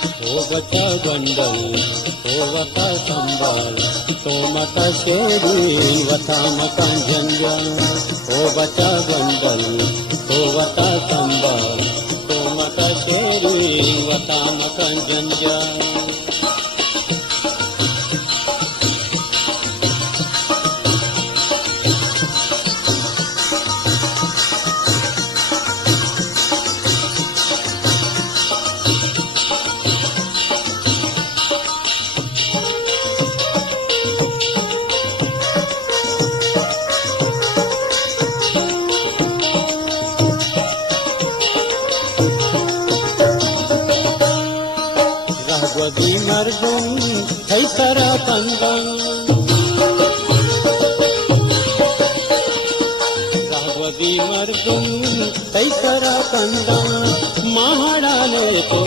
ओ बचा गंडल ओ वता संभाल तो मता शेरी वता मता जंजाल ओ बचा गंडल ओ वता संभाल तो मता शेरी वता मता जंजाल rahwadi mardum thaisara pandang rahwadi mardum thaisara pandang mahadale ko